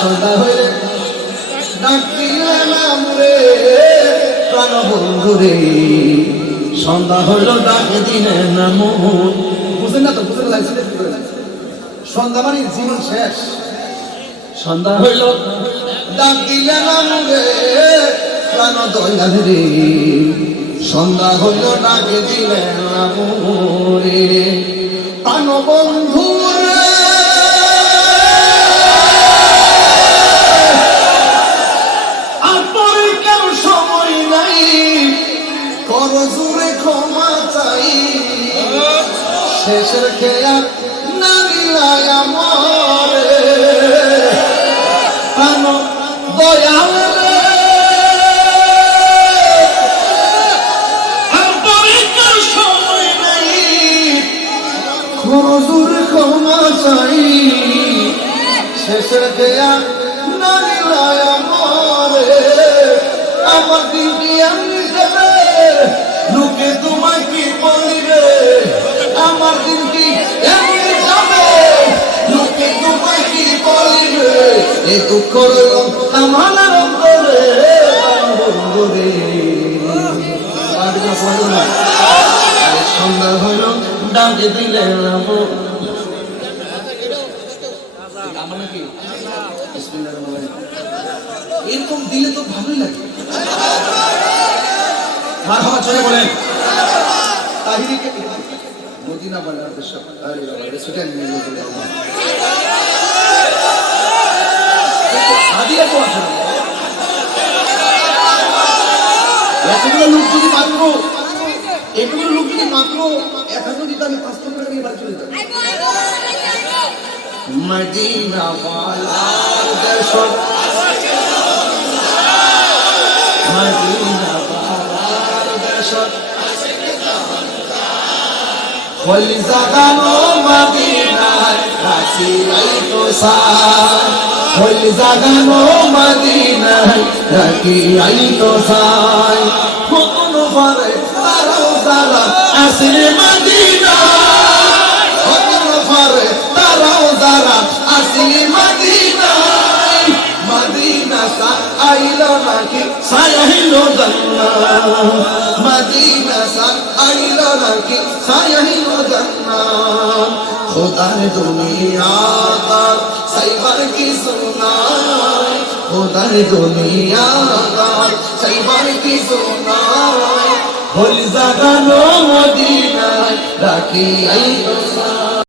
সন্ধ্যা হইলে, ডাক দিলে নাম। বুঝলেন না তো কি করে সন্ধ্যা মানে জীবন শেষ। সন্ধ্যা হইল ডাক দিলে নাম রে, প্রাণ দয়াল রে। সন্ধ্যা হইল, ডাক দিলে নাম রে। প্রাণ বন্ধু পরীক্ষার সময় নাই? কর জোরে ক্ষমা চাই। শেষের খেয়া নারিলাই আমার। প্রাণ দয়াল কর চাই। সন্ধ্যা হইল দিলে। এরকম দিলে তো ভালোই লাগে হাদিয়া তো আছে না। এতগুলো লোক যদি মাত্র এতগুলো যদি আমি পাঁচশো টাকা নিয়ে বাড়ি চলে যাব মদিনা খলি জাগানো মদিনায় রাখি আই তো সার খলি জাগানো মদিনায় রাখি আই তো সার কোন পরে তারাও তারা আসলে মদিনায়। কোন পরে তারাও তারা আসলে আইলো নাকি সায়াহিলো জান্নাত মদিনা সা আইলো নাকি সায়াহিলো জান্নাত খোদার দুনিয়া রাখি আইলো